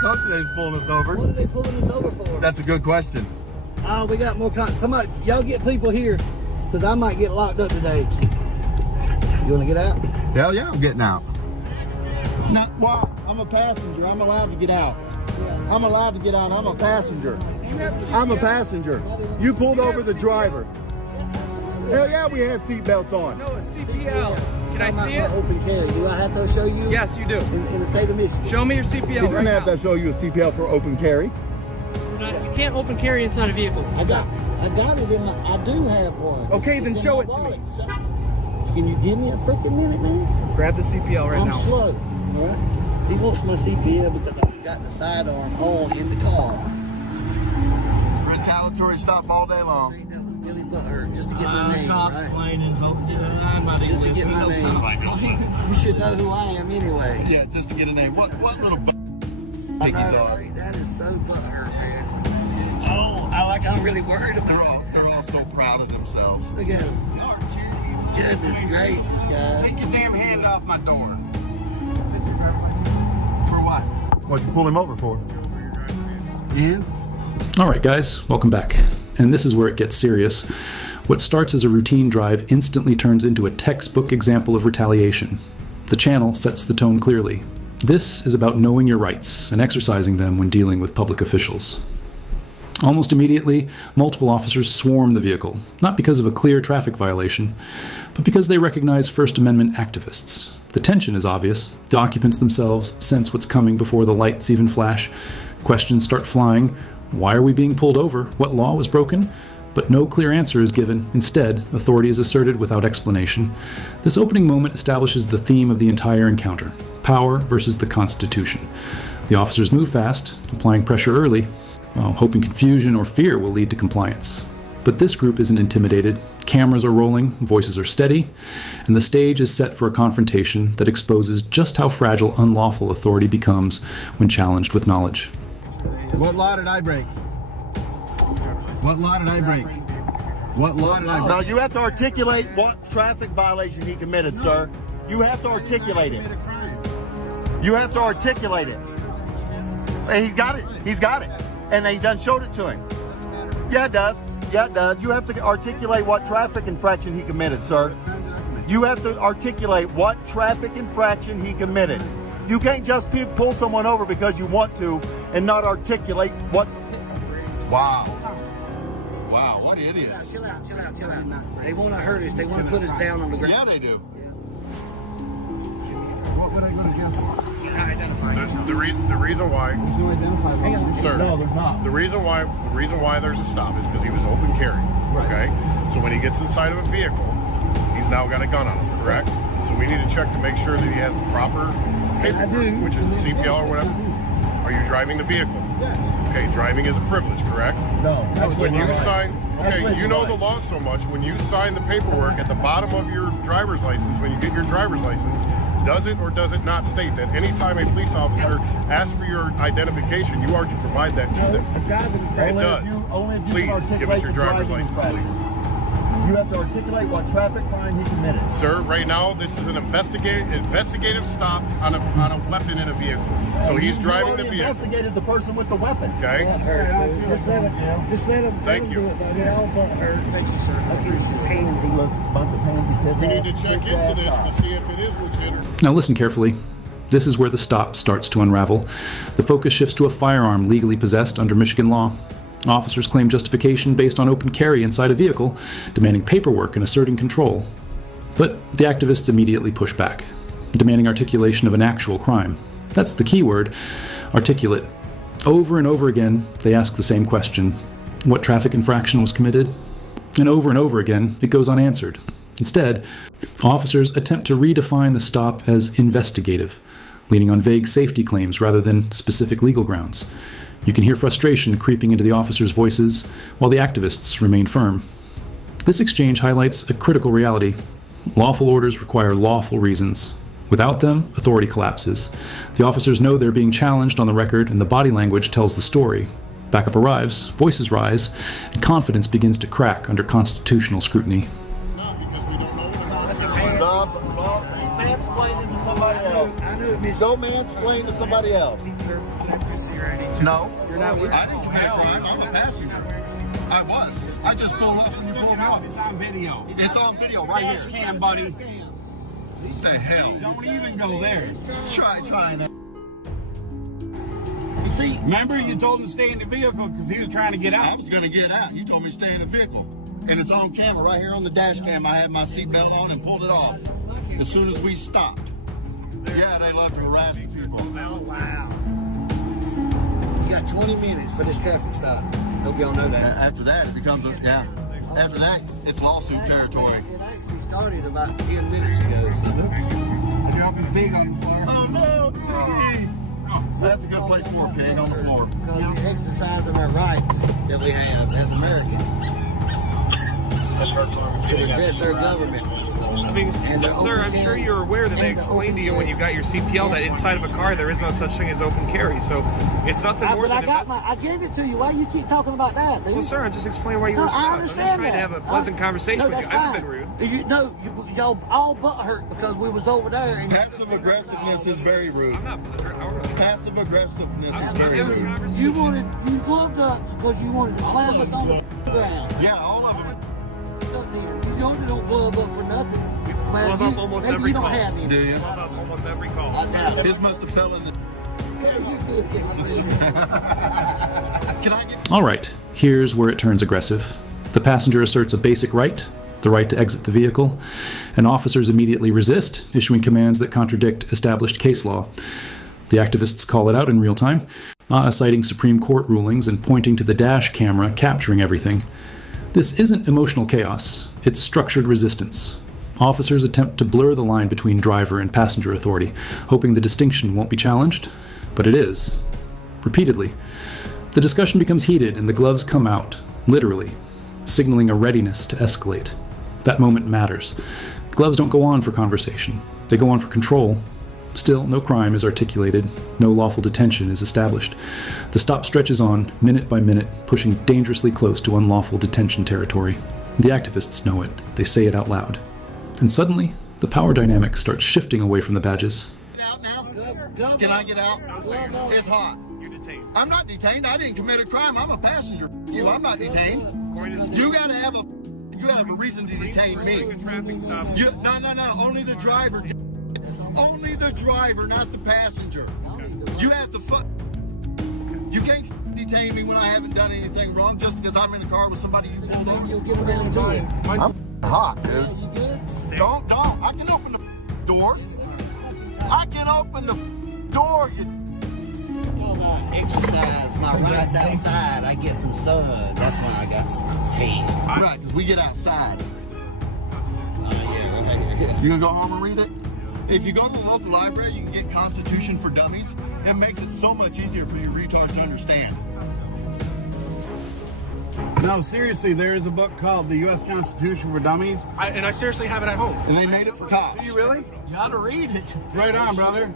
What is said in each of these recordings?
told you they was pulling us over. What are they pulling us over for? That's a good question. Oh, we got more somebody, y'all get people here, because I might get locked up today. You want to get out? Hell yeah, I'm getting out. Not, well, I'm a passenger. I'm allowed to get out. I'm allowed to get out. I'm a passenger. I'm a passenger. You pulled over the driver. Hell yeah, we had seatbelts on. No, it's CPL. Can I see it? Open carry. Do I have to show you? Yes, you do. In the state of Michigan. Show me your CPL You right didn't have now. to show you a CPL for open carry. You can't open carry inside a vehicle. I got it in my, I do have one. Okay, It's then in show my it to me. wallet. Can you give me a freaking minute, man? Grab the CPL right I'm now. slow, all right? He wants my CPL because I've got the sidearm on in the car. Retaliatory stop all day long. Really butthurt just to get my name, right? Just to get my name. You should know who I am anyway. Yeah, just to get a name. What little piggies are? That is so butthurt, man. Oh, I'm really worried about it. They're all so proud of themselves. Look at them. Goodness gracious, guys. Take your damn hand off my door. For what? What'd you pull him over for? In? Alright guys, welcome back. And this is where it gets serious. What starts as a routine drive instantly turns into a textbook example of retaliation. The channel sets the tone clearly. This is about knowing your rights and exercising them when dealing with public officials. Almost immediately, multiple officers swarm the vehicle, not because of a clear traffic violation, but because they recognize First Amendment activists. The tension is obvious. The occupants themselves sense what's coming before the lights even flash. Questions start flying. Why are we being pulled over? What law was broken? But no clear answer is given. Instead, authority is asserted without explanation. This opening moment establishes the theme of the entire encounter: power versus the Constitution. The officers move fast, applying pressure early, hoping confusion or fear will lead to compliance. But this group isn't intimidated. Cameras are rolling, voices are steady, and the stage is set for a confrontation that exposes just how fragile unlawful authority becomes when challenged with knowledge. What law did I break? What law did I break? What law did I break? Now you have to articulate what traffic violation he committed, sir. You have to articulate it. You have to articulate it. And he's got it. He's got it. And they done showed it to him. Yeah, it does. Yeah, it does. You have to articulate what traffic infraction he committed, sir. You have to articulate what traffic infraction he committed. You can't just pull someone over because you want to and not articulate what. Wow. Wow, what idiots. Chill out. They want to hurt us. They want to put us down on the ground. Yeah, they do. What were they going to jump for? The reason why, sir, No, there's not. the reason why there's a stop is because he was open carry. Okay, so when he gets inside of a vehicle, he's now got a gun on him, correct? So we need to check to make sure that he has the proper paperwork, which is the CPL or whatever. Are you driving the vehicle? Okay, driving is a privilege, correct? No. When you sign, okay, you know the law so much. When you sign the paperwork at the bottom of your driver's license, when you get your driver's license, does it or does it not state that anytime a police officer asks for your identification, you are to provide that to them? It does. Please give us your driver's license, please. You have to articulate what traffic crime he committed. Sir, right now this is an investigative stop on a weapon in a vehicle. So he's driving the vehicle. Investigated the person with the weapon. Okay. Just let him. Thank you. They're all butthurt. Thank you, sir. I'll give you some pain. We need to check into this to see if it is legit or. Now listen carefully. This is where the stop starts to unravel. The focus shifts to a firearm legally possessed under Michigan law. Officers claim justification based on open carry inside a vehicle, demanding paperwork and asserting control. But the activists immediately push back, demanding articulation of an actual crime. That's the key word, articulate. Over and over again, they ask the same question: what traffic infraction was committed? And over again, it goes unanswered. Instead, officers attempt to redefine the stop as investigative, leaning on vague safety claims rather than specific legal grounds. You can hear frustration creeping into the officers' voices, while the activists remain firm. This exchange highlights a critical reality. Lawful orders require lawful reasons. Without them, authority collapses. The officers know they're being challenged on the record, and the body language tells the story. Backup arrives, voices rise, and confidence begins to crack under constitutional scrutiny. Mansplaining to somebody else. I knew it, Michigan. Go mansplain to somebody else. No. You're not with I didn't commit a crime. I'm a passenger. I was. I just pulled up and you pulled off. It's on video. It's on video right here. Dash cam, buddy. What the hell? Don't even go there. Trying. You see, remember you told him to stay in the vehicle because he was trying to get I out. was going to get out. You told me to stay in the vehicle. And it's on camera right here on the dash cam. I had my seatbelt on and pulled it off as soon as we stopped. Yeah, they love to harass the people. Wow. You got 20 minutes for this traffic stop. Hope y'all know that. After that, it becomes After that, it's lawsuit territory. It actually started about 10 minutes ago. So They're dropping pig on the floor. Oh no, piggy! That's a good place for a pig on the floor. because we're exercising our rights that we have as Americans to protect our government. I mean, And sir, I'm sure you're aware that they explained to you when you got your CPL that inside of a car there is no such thing as open carry. So it's nothing more But than I gave it to you. Why you keep talking about that, dude? Well, sir, I'm just explaining why you No, were I stopped. I'm just understand trying to that. have a pleasant conversation with you. that's I haven't fine. been rude. Y'all all butt hurt because we was over there. And Passive aggressiveness is very rude. I'm not pleasant. How are you? Passive aggressiveness is I'm very having a rude. conversation. you gloved up because you wanted to slam us on the ground. Yeah, all of them. You don't glove up for nothing. Man, Glove up almost maybe every you don't call. have any. Do you? Hold up almost every call. I doubt it. His must have fell in the. Can I get? All right, here's where it turns aggressive. The passenger asserts a basic right, the right to exit the vehicle, and officers immediately resist, issuing commands that contradict established case law. The activists call it out in real time, citing Supreme Court rulings and pointing to the dash camera capturing everything. This isn't emotional chaos, it's structured resistance. Officers attempt to blur the line between driver and passenger authority, hoping the distinction won't be challenged, but it is. Repeatedly. The discussion becomes heated and the gloves come out, literally, signaling a readiness to escalate. That moment matters. Gloves don't go on for conversation. They go on for control. Still, no crime is articulated. No lawful detention is established. The stop stretches on, minute by minute, pushing dangerously close to unlawful detention territory. The activists know it. They say it out loud. And suddenly, the power dynamic starts shifting away from the badges. Get out now? Can I get out? It's hot. You're detained. I'm not detained. I didn't commit a crime. I'm a passenger. I'm not detained. You gotta have a reason to detain me. A traffic stop. No. Only the driver. Only the driver, not the passenger. You have to You can't detain me when I haven't done anything wrong just because I'm in the car with somebody you pulled over. You'll get around to it. I'm hot, dude. You good? Don't. I can open the door. I can open the door. Well, I exercise my rights outside. I get some sun. That's why I got some tan. Right, because we get outside. Yeah. You gonna go home and read it? If you go to the local library, you can get Constitution for Dummies. It makes it so much easier for you retards to understand. No, seriously, there is a book called The U.S. Constitution for Dummies. And I seriously have it at home. And they made it for cops. Do you really? You ought to read it. Right on, brother.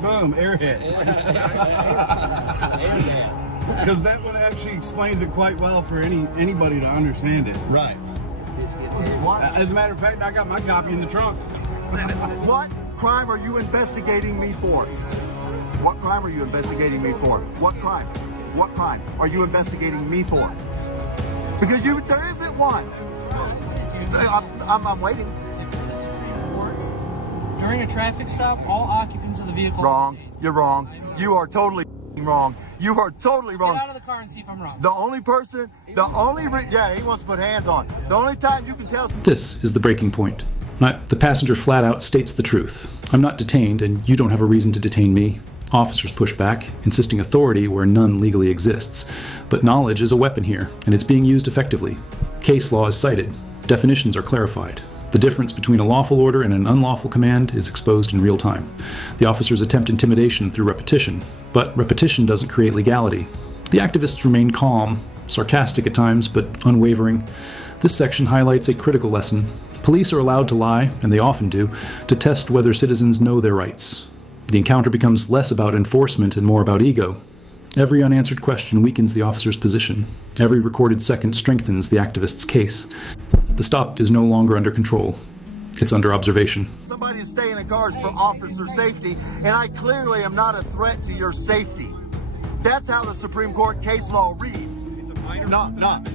Boom, airhead. Because that one actually explains it quite well for anybody to understand it. Right. As a matter of fact, I got my copy in the trunk. What crime are you investigating me for? What crime are you investigating me for? What crime? What crime are you investigating me for? Because there isn't one. I'm waiting. During a traffic stop, all occupants of the vehicle... Wrong. You're wrong. You are totally wrong. You are totally Get wrong. out of the car and see if I'm wrong. The only person, he wants to put hands on. The only time you can tell... This is the breaking point. The passenger flat out states the truth. I'm not detained, and you don't have a reason to detain me. Officers push back, insisting authority where none legally exists. But knowledge is a weapon here, and it's being used effectively. Case law is cited. Definitions are clarified. The difference between a lawful order and an unlawful command is exposed in real time. The officers attempt intimidation through repetition, but repetition doesn't create legality. The activists remain calm, sarcastic at times, but unwavering. This section highlights a critical lesson. Police are allowed to lie, and they often do, to test whether citizens know their rights. The encounter becomes less about enforcement and more about ego. Every unanswered question weakens the officer's position. Every recorded second strengthens the activist's case. The stop is no longer under control. It's under observation. somebody to stay in a car is for officer safety, and I clearly am not a threat to your safety. That's how the Supreme Court case law reads. No, not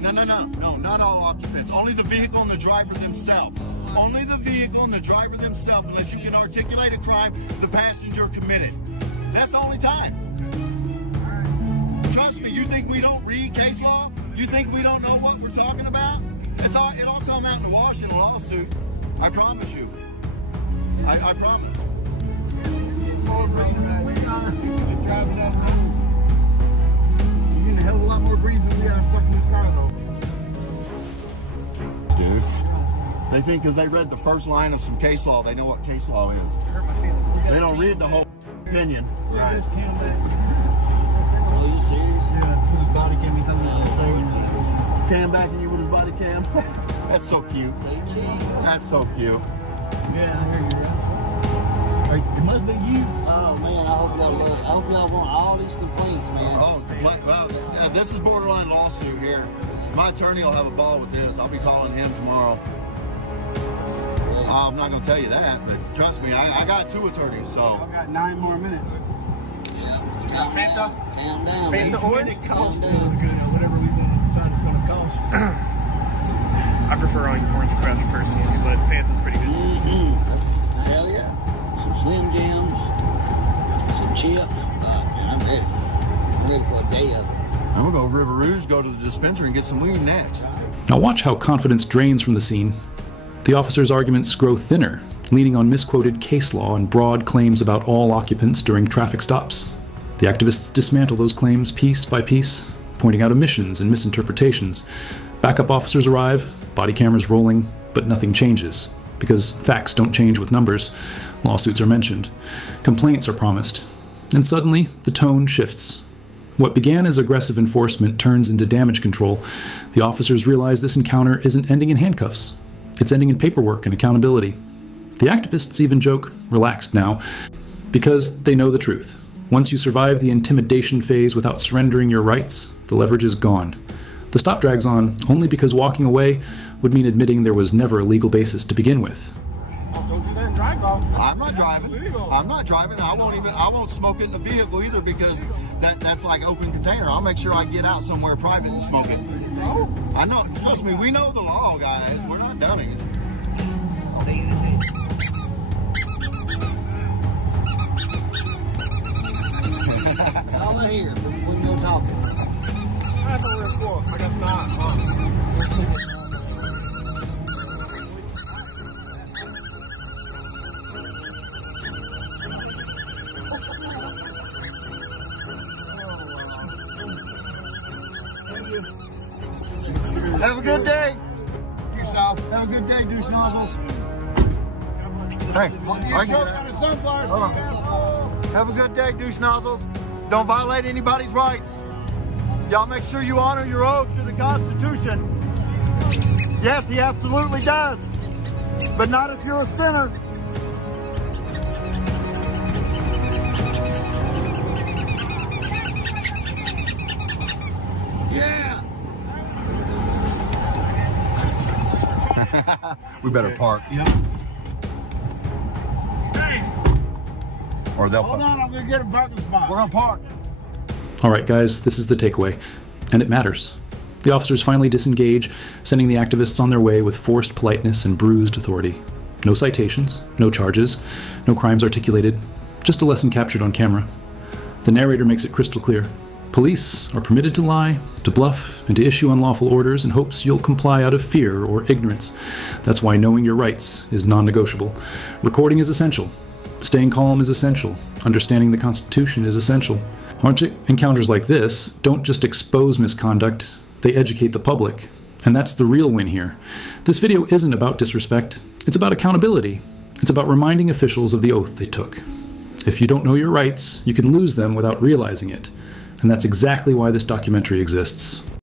all occupants. Only the vehicle and the driver themselves. Only the vehicle and the driver themselves, unless you can articulate a crime the passenger committed. That's the only time. Trust me, you think we don't read case law? You think we don't know what we're talking about? It all come out in the wash in a lawsuit. I promise you. I promise. You're getting a hell of a lot more breeze than we are stuck in this car, though. Dude. They think because they read the first line of some case law, they know what case law is. They don't read the whole opinion. Are you serious? Yeah, his body cam be coming out. Cam backing you with his body cam. That's so cute. That's so cute. Yeah, I hear you. It must be you. Oh man, I hope y'all want all these complaints, man. Oh, well, yeah, this is borderline lawsuit here. My attorney will have a ball with this. I'll be calling him tomorrow. I'm not going to tell you that, but trust me, I got 2 attorneys, so. I got 9 more minutes. Fanta? Calm down. Fanta orange? Calm down. Whatever we decide it's going to cost. I prefer orange crush personally, but Fanta's pretty good too. Hell yeah. Some Slim Jims, some chips. Man, I'm ready. I'm ready for a day of it. I'm going to go to River Rouge, go to the dispensary, and get some weed next. Now watch how confidence drains from the scene. The officer's arguments grow thinner, leaning on misquoted case law and broad claims about all occupants during traffic stops. The activists dismantle those claims piece by piece, pointing out omissions and misinterpretations. Backup officers arrive, body cameras rolling, but nothing changes, because facts don't change with numbers. Lawsuits are mentioned. Complaints are promised. And suddenly, the tone shifts. What began as aggressive enforcement turns into damage control. The officers realize this encounter isn't ending in handcuffs. It's ending in paperwork and accountability. The activists even joke, relaxed now, because they know the truth. Once you survive the intimidation phase without surrendering your rights, the leverage is gone. The stop drags on only because walking away would mean admitting there was never a legal basis to begin with. I'm not driving. I'm not driving. I won't smoke it in the vehicle either, because that's like open container. I'll make sure I get out somewhere private and smoke it. I know. Trust me, we know the law, guys. We're not dummies. All in here. When you're talking. I thought we were cool. I guess not. Have a good day. Yourself. Have a good day, douche nozzles. Hey, Hold on. have a good day, douche nozzles. Don't violate anybody's rights. Y'all make sure you honor your oath to the Constitution. Yes, he absolutely does. But not if you're a sinner. Yeah. We better park. Yeah. Or they'll Hold on, I'm going to get a parking spot. We're gonna park. All right, guys, this is the takeaway, and it matters. The officers finally disengage, sending the activists on their way with forced politeness and bruised authority. No citations, no charges, no crimes articulated, just a lesson captured on camera. The narrator makes it crystal clear. Police are permitted to lie, to bluff, and to issue unlawful orders in hopes you'll comply out of fear or ignorance. That's why knowing your rights is non-negotiable. Recording is essential. Staying calm is essential. Understanding the Constitution is essential. Encounters like this don't just expose misconduct, they educate the public. And that's the real win here. This video isn't about disrespect, it's about accountability. It's about reminding officials of the oath they took. If you don't know your rights, you can lose them without realizing it. And that's exactly why this documentary exists.